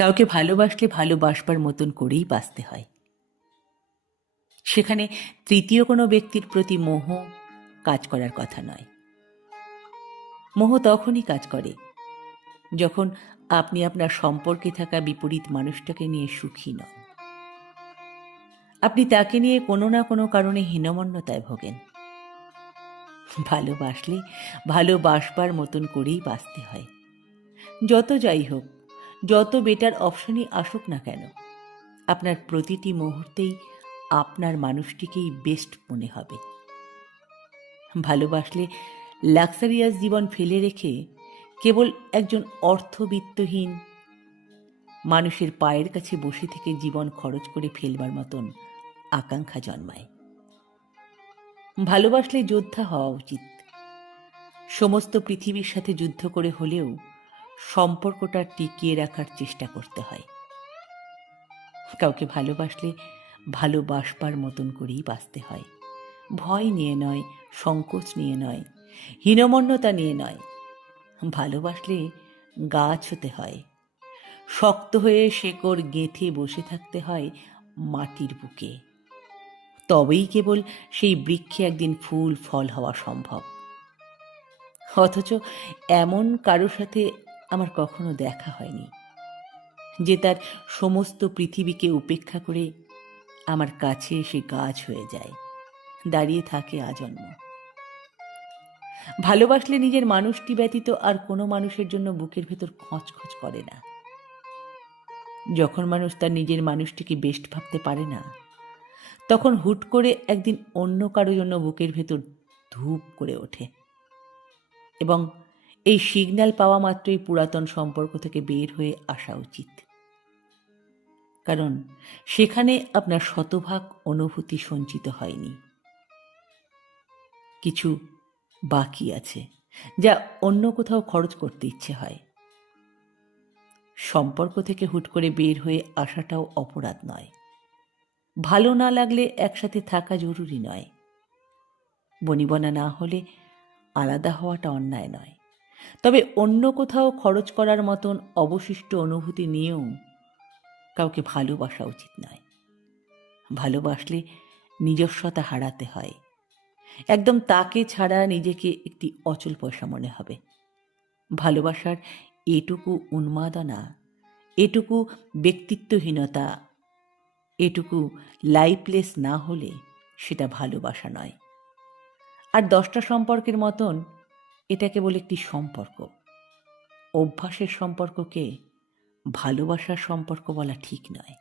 কাউকে ভালোবাসলে ভালোবাসবার মতন করেই বাঁচতে হয়। সেখানে তৃতীয় কোনো ব্যক্তির প্রতি মোহ কাজ করার কথা নয়। মোহ তখনই কাজ করে যখন আপনি আপনার সম্পর্কে থাকা বিপরীত মানুষটাকে নিয়ে সুখী নন। আপনি তাকে নিয়ে কোনো না কোনো কারণে হীনমন্যতায় ভোগেন। ভালোবাসলে ভালোবাসবার মতন করেই বাঁচতে হয়। যত যাই হোক, যত বেটার অপশনই আসুক না কেন, আপনার প্রতিটি মুহূর্তেই আপনার মানুষটিকেই বেস্ট মনে হবে। ভালোবাসলে লাক্সারিয়াস জীবন ফেলে রেখে কেবল একজন অর্থবিত্তহীন মানুষের পায়ের কাছে বসে থেকে জীবন খরচ করে ফেলবার মতন আকাঙ্ক্ষা জন্মায়। ভালোবাসলে যোদ্ধা হওয়া উচিত। সমস্ত পৃথিবীর সাথে যুদ্ধ করে হলেও সম্পর্কটা টিকিয়ে রাখার চেষ্টা করতে হয়। কাউকে ভালোবাসলে ভালোবাসবার মতন করেই বাঁচতে হয়। ভয় নিয়ে নয়, সংকোচ নিয়ে নয়, হীনমন্যতা নিয়ে নয়। ভালোবাসলে গাছ হতে হয়, শক্ত হয়ে শেকড় গেঁথে বসে থাকতে হয় মাটির বুকে। তবেই কেবল সেই বৃক্ষে একদিন ফুল ফল হওয়া সম্ভব। অথচ এমন কারো সাথে আমার কখনো দেখা হয়নি যে তার সমস্ত পৃথিবীকে উপেক্ষা করে আমার কাছে এসে গাছ হয়ে যায়, দাঁড়িয়ে থাকে আজন্ম। ভালোবাসলে নিজের মানুষটি ব্যতীত আর কোনো মানুষের জন্য বুকের ভেতর খচখচ করে না। যখন মানুষ তার নিজের মানুষটিকে বেস্ট ভাবতে পারে না, তখন হুট করে একদিন অন্য কারো জন্য বুকের ভেতর ধূপ করে ওঠে এবং এই সিগন্যাল পাওয়া মাত্রই পুরাতন সম্পর্ক থেকে বের হয়ে আসা উচিত। কারণ সেখানে আপনার শতভাগ অনুভূতি সঞ্চিত হয়নি, কিছু বাকি আছে যা অন্য কোথাও খরচ করতে ইচ্ছে হয়। সম্পর্ক থেকে হুট করে বের হয়ে আসাটাও অপরাধ নয়। ভালো না লাগলে একসাথে থাকা জরুরি নয়। বনিবনা না হলে আলাদা হওয়াটা অন্যায় নয়। তবে অন্য কোথাও খরচ করার মতন অবশিষ্ট অনুভূতি নিয়েও কাউকে ভালোবাসা উচিত নয়। ভালোবাসলে নিজস্বতা হারাতে হয়। একদম তাকে ছাড়া নিজেকে একটি অচল পয়সা মনে হবে। ভালোবাসার এটুকু উন্মাদনা, এটুকু ব্যক্তিত্বহীনতা, এটুকু লাইফলেস না হলে সেটা ভালোবাসা নয়। আর 10টা সম্পর্কের মতন এটা কেবল একটি সম্পর্ক। অভ্যাসের সম্পর্ককে ভালোবাসার সম্পর্ক বলা ঠিক নয়।